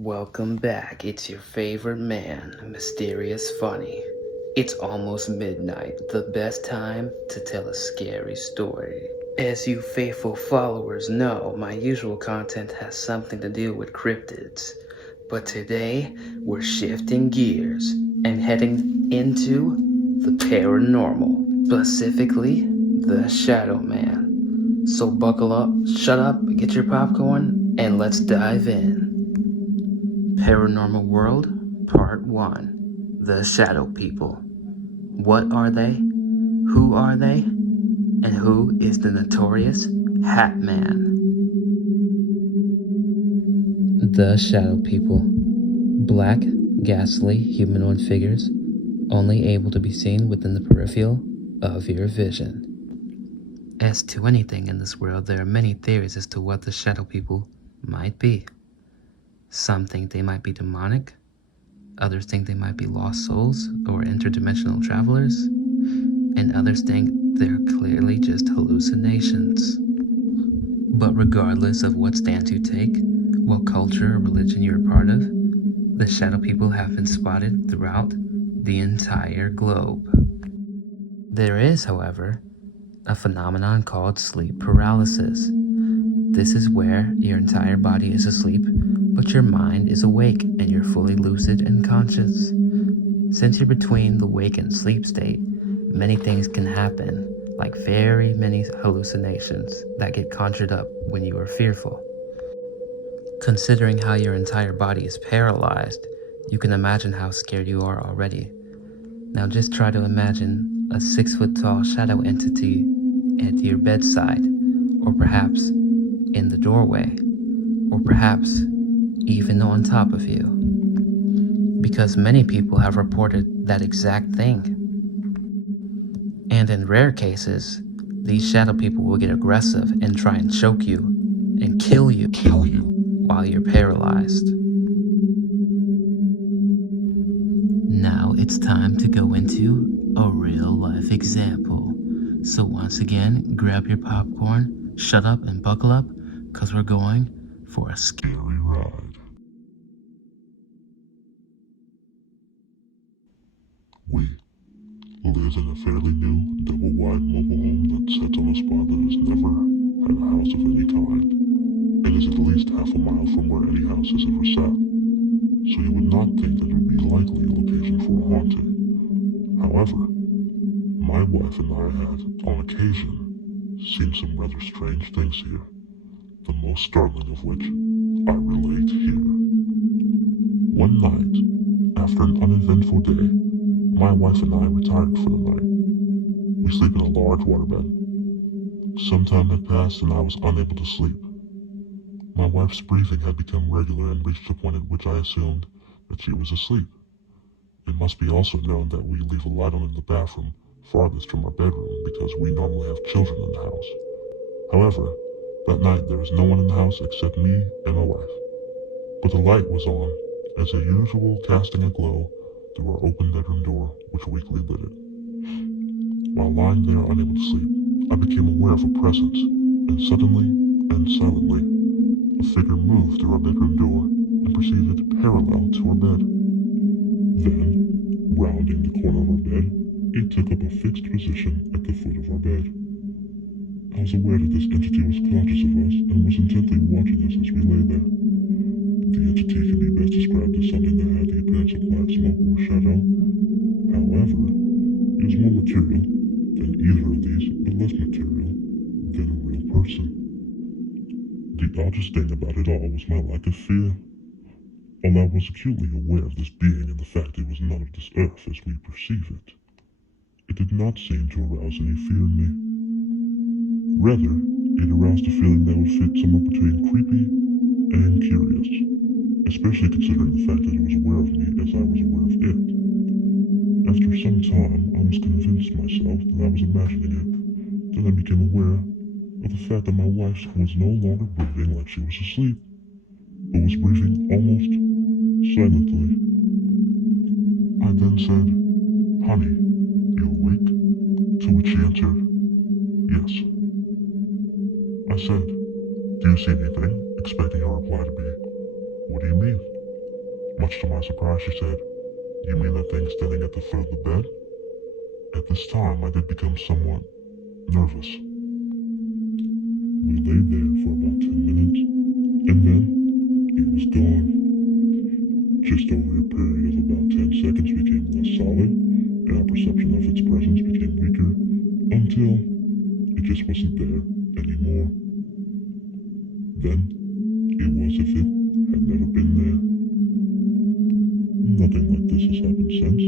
Welcome back. It's your favorite man, Mysterious Funny. It's almost midnight, the best time to tell a scary story. As you faithful followers know, my usual content has something to do with cryptids. But today, we're shifting gears and heading into the paranormal, specifically the Shadow Man. So buckle up, shut up, get your popcorn, and let's dive in. Paranormal World, Part 1. The Shadow People. What are they? Who are they? And who is the notorious HATMAN? The Shadow People. Black, ghastly, humanoid figures, only able to be seen within the peripheral of your vision. As to anything in this world, there are many theories as to what the Shadow People might be. Some think they might be demonic, others think they might be lost souls or interdimensional travelers, and others think they're clearly just hallucinations. But regardless of what stance you take, what culture or religion you're a part of, the Shadow People have been spotted throughout the entire globe. There is, however, a phenomenon called sleep paralysis. This is where your entire body is asleep, but your mind is awake and you're fully lucid and conscious. Since you're between the wake and sleep state, many things can happen, like very many hallucinations that get conjured up when you are fearful. Considering how your entire body is paralyzed, you can imagine how scared you are already. Now just try to imagine a 6-foot-tall shadow entity at your bedside, or perhaps in the doorway, or perhaps even on top of you. Because many people have reported that exact thing. And in rare cases, these shadow people will get aggressive and try and choke you and kill you while you're paralyzed. Now it's time to go into a real life example. So once again, grab your popcorn, shut up and buckle up, because we're going for a scary ride. We live in a fairly new, double-wide mobile home that sits on a spot that has never had a house of any kind, and is at least half a mile from where any house has ever sat. So you would not think that it would be likely a location for a haunting. However, my wife and I had, on occasion, seen some rather strange things here, the most startling of which I relate here. One night, after an uneventful day, my wife and I retired for the night. We sleep in a large waterbed. Some time had passed and I was unable to sleep. My wife's breathing had become regular and reached a point at which I assumed that she was asleep. It must be also known that we leave a light on in the bathroom farthest from our bedroom because we normally have children in the house. However, that night there was no one in the house except me and my wife. But the light was on, as usual, casting a glow through our open bedroom door, which weakly lit it. While lying there unable to sleep, I became aware of a presence, and suddenly and silently, a figure moved through our bedroom door and proceeded parallel to our bed. Then, rounding the corner of our bed, it took up a fixed position at the foot of our bed. I was aware that this entity was conscious of us and was intently watching us as we lay there. The entity can be best described as something that had the appearance of black smoke or shadow. However, it was more material than either of these, but less material than a real person. The oddest thing about it all was my lack of fear. Although I was acutely aware of this being and the fact it was not of this earth as we perceive it, it did not seem to arouse any fear in me. Rather, it aroused a feeling that would fit somewhere between creepy and curious, especially considering the fact that it was aware of me as I was aware of it. After some time, I was convinced myself that I was imagining it. Then I became aware of the fact that my wife was no longer breathing like she was asleep, but was breathing almost silently. I then said, "Honey, you awake?" To which she answered, "Yes." I said, "Do you see anything?" expecting her reply to be, "What do you mean?" Much to my surprise, she said, "You mean the thing standing at the foot of the bed?" At this time, I did become somewhat nervous. We lay there for about 10 minutes, and then it was gone. Just over a period of about 10 seconds became less solid, and our perception of its presence became weaker, until it just wasn't there anymore. Then, it was as if it had never been there. Nothing like this has happened since.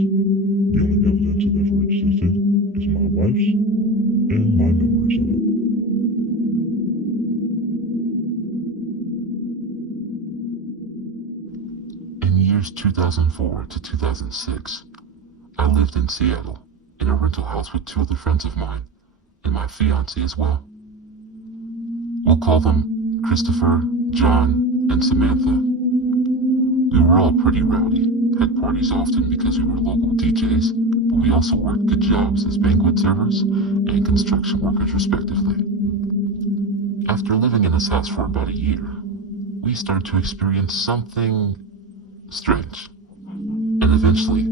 The only evidence it ever existed is my wife's and my memories of it. In the years 2004 to 2006, I lived in Seattle in a rental house with two other friends of mine and my fiancé as well. We'll call them Christopher, John, and Samantha. We were all pretty rowdy, had parties often because we were local DJs, but we also worked good jobs as banquet servers and construction workers respectively. After living in this house for about a year, we started to experience something strange, and eventually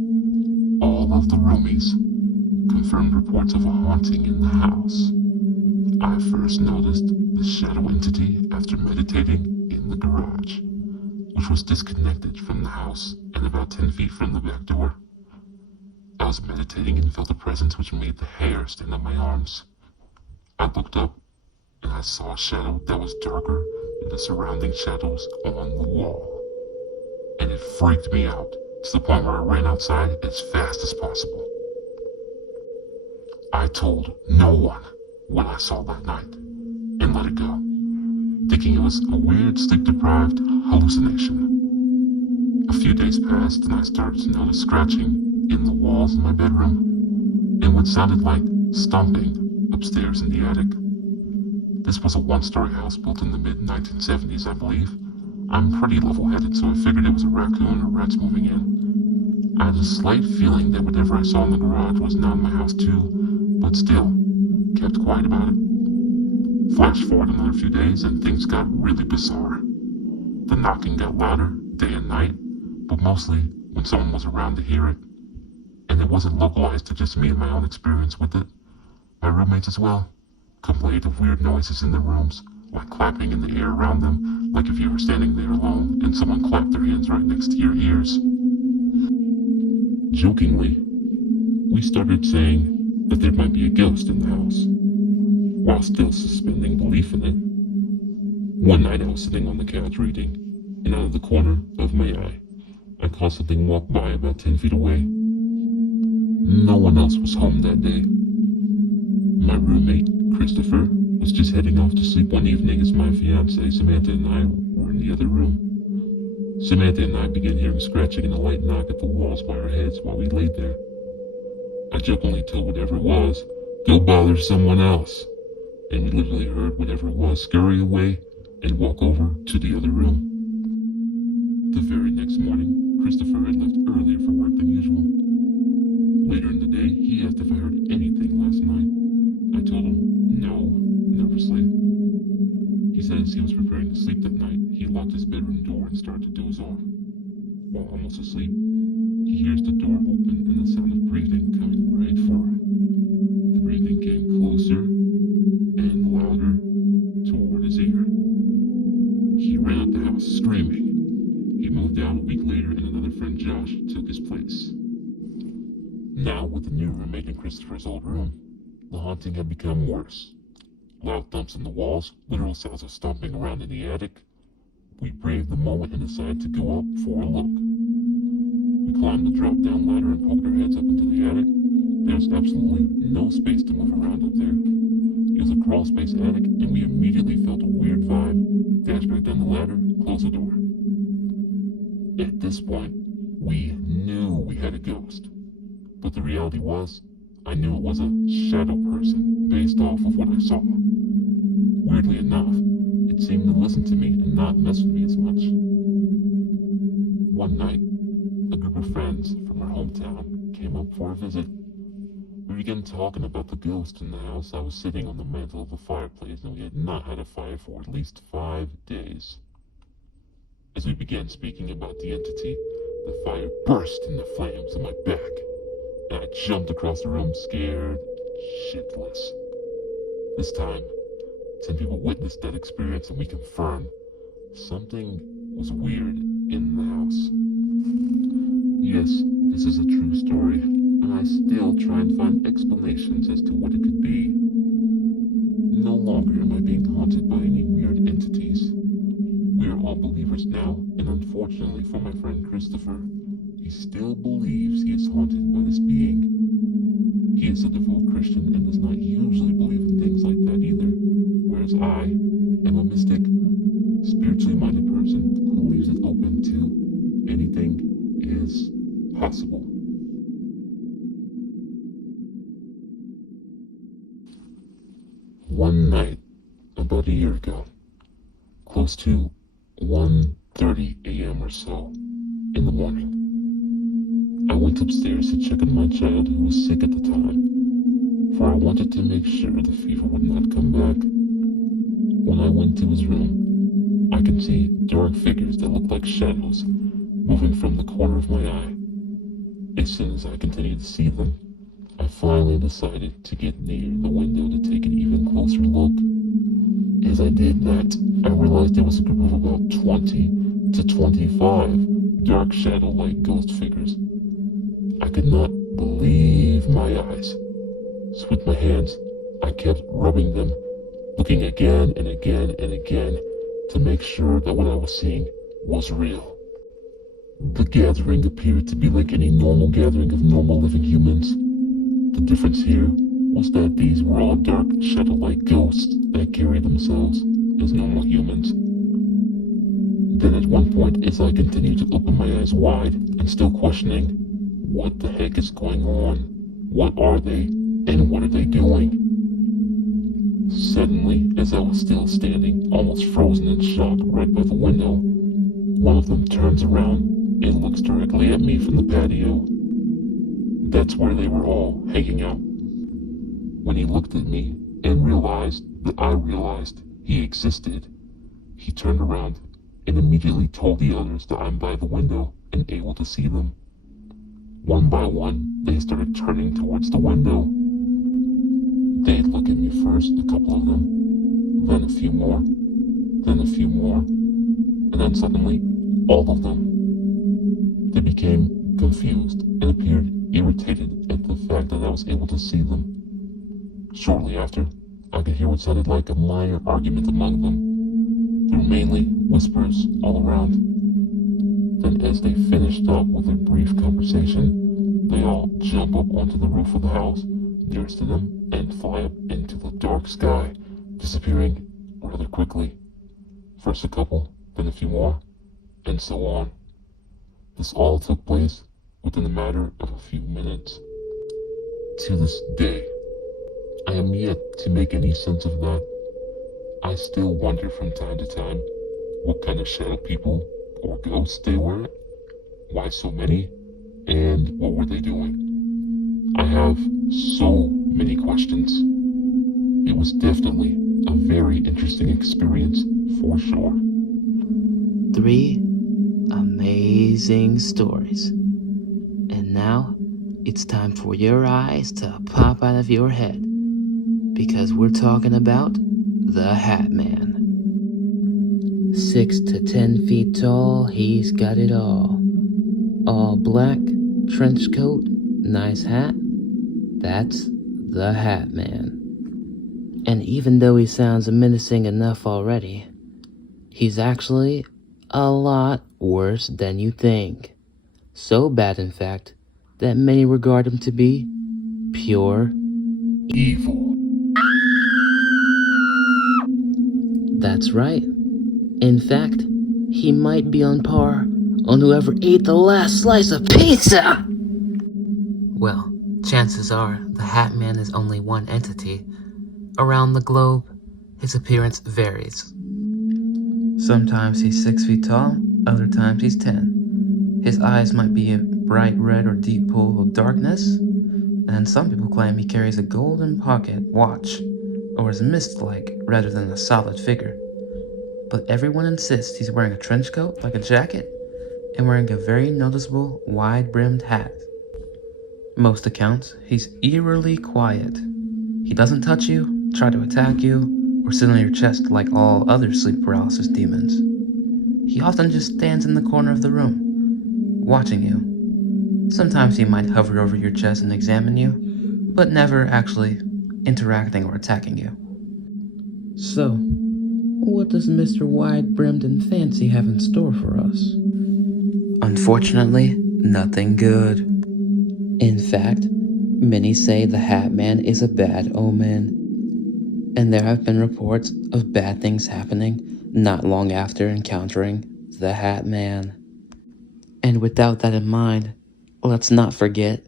all of the roomies confirmed reports of a haunting in the house. I first noticed the shadow entity after meditating in the garage, which was disconnected from the house and about 10 feet from the back door. I was meditating and felt a presence which made the hair stand on my arms. I looked up and I saw a shadow that was darker than the surrounding shadows on the wall. And it freaked me out to the point where I ran outside as fast as possible. I told no one what I saw that night and let it go, thinking it was a weird sleep-deprived hallucination. A few days passed and I started to notice scratching in the walls in my bedroom and what sounded like stomping upstairs in the attic. This was a one-story house built in the mid-1970s, I believe. I'm pretty level-headed, so I figured it was a raccoon or rats moving in. I had a slight feeling that whatever I saw in the garage was not in my house too, but still, kept quiet about it. Flash forward another few days and things got really bizarre. The knocking got louder, day and night, but mostly when someone was around to hear it. And it wasn't localized to just me and my own experience with it. My roommates as well complained of weird noises in their rooms, like clapping in the air around them, like if you were standing there alone and someone clapped their hands right next to your ears. Jokingly, we started saying that there might be a ghost in the house, while still suspending belief in it. One night I was sitting on the couch reading, and out of the corner of my eye, I caught something walk by about 10 feet away. No one else was home that day. My roommate, Christopher, was just heading off to sleep one evening as my fiancée, Samantha, and I were in the other room. Samantha and I began hearing scratching and a light knock at the walls by our heads while we laid there. I jokingly told whatever it was, "Go bother someone else," and we literally heard whatever it was scurry away and walk over to the other room. The very next morning, Christopher had left earlier for work than usual. Later in the day, he asked if I heard anything last night. I told him no, nervously. He said as he was preparing to sleep that night, he locked his bedroom door and started to doze off. While almost asleep, he hears the door open and the sound of breathing coming right for him. The breathing came closer and louder toward his ear. He ran out the house screaming. He moved out a week later and another friend, Josh, took his place. Now, with the new roommate in Christopher's old room, the haunting had become worse. Loud thumps in the walls, literal sounds of stomping around in the attic. We braved the moment and decided to go up for a look. We climbed the drop-down ladder and poked our heads up into the attic. There was absolutely no space to move around up there. It was a crawl-space attic, and we immediately felt a weird vibe. Dashed back down the ladder, closed the door. At this point, we knew we had a ghost. But the reality was, I knew it was a shadow person based off of what I saw. Weirdly enough, it seemed to listen to me and not mess with me as much. One night, a group of friends from our hometown came up for a visit. We began talking about the ghost in the house. I was sitting on the mantel of the fireplace, and we had not had a fire for at least 5 days. As we began speaking about the entity, the fire burst into flames in my back, and I jumped across the room scared shitless. This time, 10 people witnessed that experience and we confirmed something was weird in the house. Yes, this is a true story, and I still try and find explanations as to what it could be. No longer am I being haunted by any weird entities. We are all believers now, and unfortunately for my friend Christopher, he still believes he is haunted by this being. He is a devout Christian and does not usually believe in things like that either, whereas I am a mystic, spiritually minded person who leaves it open to anything is possible. One night, about a year ago, close to 1:30 a.m. or so in the morning, I went upstairs to check on my child who was sick at the time, for I wanted to make sure the fever would not come back. When I went to his room, I could see dark figures that looked like shadows moving from the corner of my eye. As soon as I continued to see them, I finally decided to get near the window to take an even closer look. As I did that, I realized there was a group of about 20 to 25 dark shadow-like ghost figures. I could not believe my eyes. So with my hands, I kept rubbing them, looking again and again and again to make sure that what I was seeing was real. The gathering appeared to be like any normal gathering of normal living humans. The difference here was that these were all dark, shadow-like ghosts that carried themselves as normal humans. Then at one point, as I continued to open my eyes wide and still questioning, what the heck is going on? What are they? And what are they doing? Suddenly, as I was still standing, almost frozen in shock right by the window, one of them turns around and looks directly at me from the patio. That's where they were all hanging out. When he looked at me and realized that I realized he existed, he turned around and immediately told the others that I'm by the window and able to see them. One by one, they started turning towards the window. They'd look at me first, a couple of them, then a few more, then a few more, and then suddenly, all of them. They became confused and appeared irritated at the fact that I was able to see them. Shortly after, I could hear what sounded like a minor argument among them. There were mainly whispers all around. Then as they finished up with their brief conversation, they all jump up onto the roof of the house nearest to them and fly up into the dark sky, disappearing rather quickly. First a couple, then a few more, and so on. This all took place within a matter of a few minutes. To this day, I am yet to make any sense of that. I still wonder from time to time what kind of shadow people or ghosts they were, why so many, and what were they doing. I have so many questions. It was definitely a very interesting experience for sure. 3 amazing stories. And now it's time for your eyes to pop out of your head, because we're talking about the HATMAN. 6 to 10 feet tall, he's got it all. All black, trench coat, nice hat. That's the HATMAN. And even though he sounds menacing enough already, he's actually a lot worse than you think. So bad, in fact, that many regard him to be pure Evil. That's right. In fact, he might be on par on whoever ate the last slice of pizza! Well, chances are the HATMAN is only one entity. Around the globe, his appearance varies. Sometimes he's 6 feet tall, other times he's 10. His eyes might be a bright red or deep pool of darkness, and some people claim he carries a golden pocket watch, or is mist-like rather than a solid figure. But everyone insists he's wearing a trench coat like a jacket, and wearing a very noticeable wide-brimmed hat. Most accounts, he's eerily quiet. He doesn't touch you, try to attack you, or sit on your chest like all other sleep paralysis demons. He often just stands in the corner of the room, watching you. Sometimes he might hover over your chest and examine you, but never actually interacting or attacking you. So, what does Mr. Wide-Brimmed and Fancy have in store for us? Unfortunately, nothing good. In fact, many say the HATMAN is a bad omen, and there have been reports of bad things happening not long after encountering the HATMAN. And without that in mind, let's not forget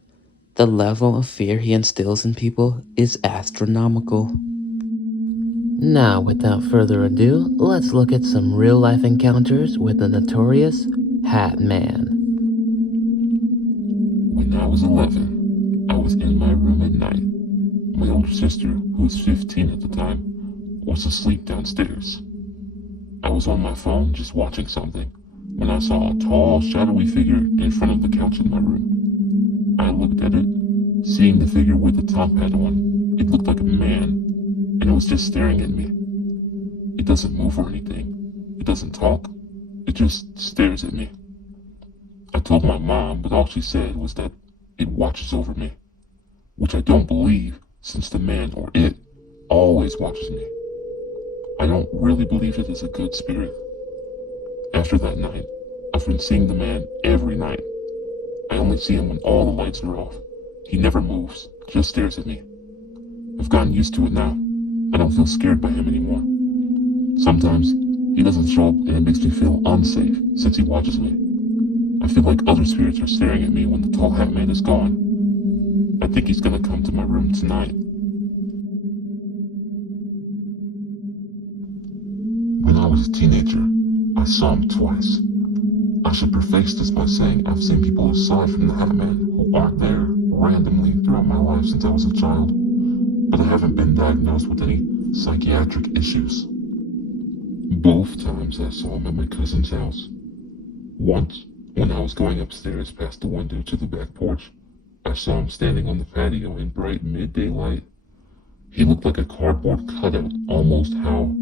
the level of fear he instills in people is astronomical. Now, without further ado, let's look at some real-life encounters with the notorious HATMAN. When I was 11, I was in my room at night. My older sister, who was 15 at the time, was asleep downstairs. I was on my phone just watching something when I saw a tall, shadowy figure in front of the couch in my room. I looked at it, seeing the figure with the top hat on. It looked like a man, and it was just staring at me. It doesn't move or anything. It doesn't talk. It just stares at me. I told my mom, but all she said was that it watches over me, which I don't believe, since the man, or it, always watches me. I don't really believe it is a good spirit. After that night, I've been seeing the man every night. I only see him when all the lights are off. He never moves, just stares at me. I've gotten used to it now. I don't feel scared by him anymore. Sometimes, he doesn't show up and it makes me feel unsafe since he watches me. I feel like other spirits are staring at me when the tall hat man is gone. I think he's gonna come to my room tonight. When I was a teenager, I saw him twice. I should preface this by saying I've seen people aside from the HATMAN who aren't there randomly throughout my life since I was a child, but I haven't been diagnosed with any psychiatric issues. Both times I saw him at my cousin's house. Once, when I was going upstairs past the window to the back porch, I saw him standing on the patio in bright midday light. He looked like a cardboard cutout, almost how.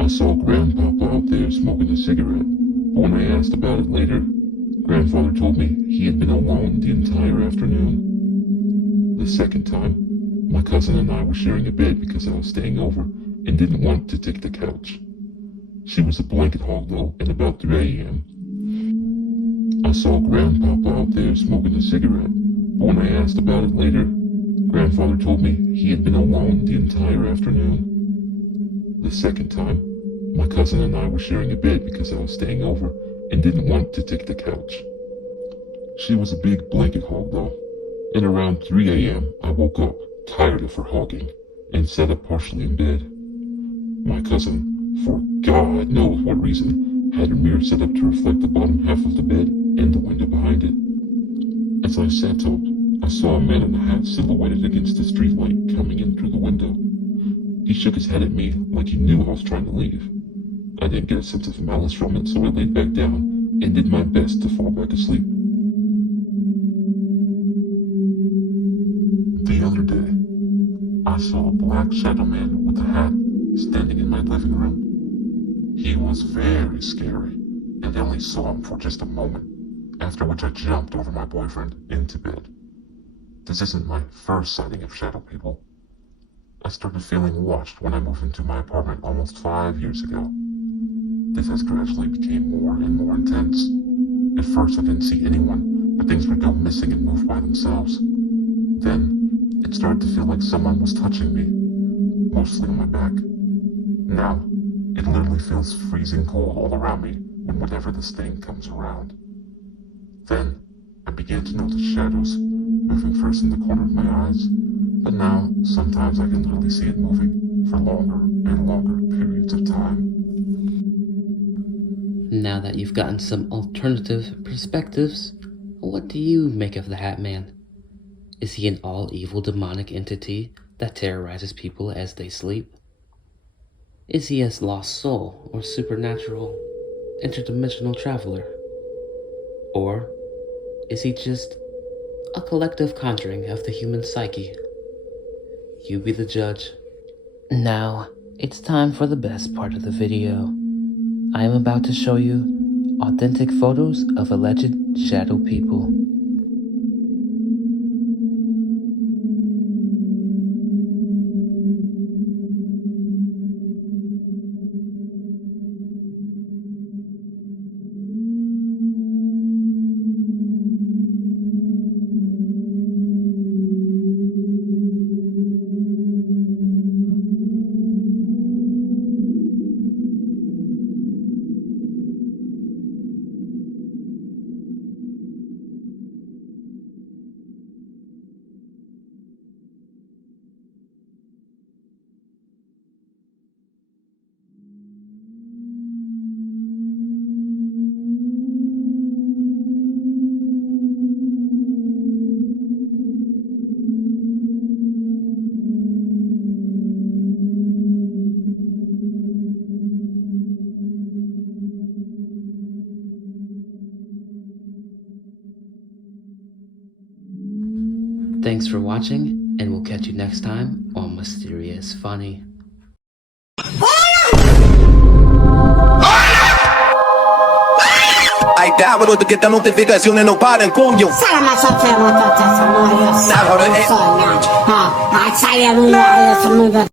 I saw Grandpapa out there smoking a cigarette, but when I asked about it later, Grandfather told me he had been alone the entire afternoon. The second time, my cousin and I were sharing a bed because I was staying over and didn't want to take the couch. She was a blanket hog though, and about 3 a.m. I saw Grandpapa out there smoking a cigarette, but when I asked about it later, Grandfather told me he had been alone the entire afternoon. The second time, my cousin and I were sharing a bed because I was staying over and didn't want to take the couch. She was a big blanket hog though, and around 3 a.m. I woke up, tired of her hogging, and sat up partially in bed. My cousin, for God knows what reason, had a mirror set up to reflect the bottom half of the bed and the window behind it. As I sat up, I saw a man in a hat silhouetted against the streetlight coming in through the window. He shook his head at me like he knew I was trying to leave. I didn't get a sense of malice from it, so I laid back down and did my best to fall back asleep. The other day, I saw a black shadow man with a hat standing in my living room. He was very scary, and I only saw him for just a moment, after which I jumped over my boyfriend into bed. This isn't my first sighting of shadow people. I started feeling watched when I moved into my apartment almost 5 years ago. This has gradually become more and more intense. At first I didn't see anyone, but things would go missing and move by themselves. Then, it started to feel like someone was touching me, mostly on my back. Now, it literally feels freezing cold all around me when whatever this thing comes around. Then, I began to notice shadows, moving first in the corner of my eyes, but now, sometimes I can literally see it moving for longer and longer periods of time. Now that you've gotten some alternative perspectives, what do you make of the HATMAN? Is he an all-evil demonic entity that terrorizes people as they sleep? Is he a lost soul or supernatural, interdimensional traveler? Or is he just a collective conjuring of the human psyche? You be the judge. Now, it's time for the best part of the video. I am about to show you authentic photos of alleged shadow people. Thanks for watching, and we'll catch you next time on Mysterious Funny. Ai te abro che te notificazione non paren coglio. Sai ma so te mo to te so mo io. Sai, Sai,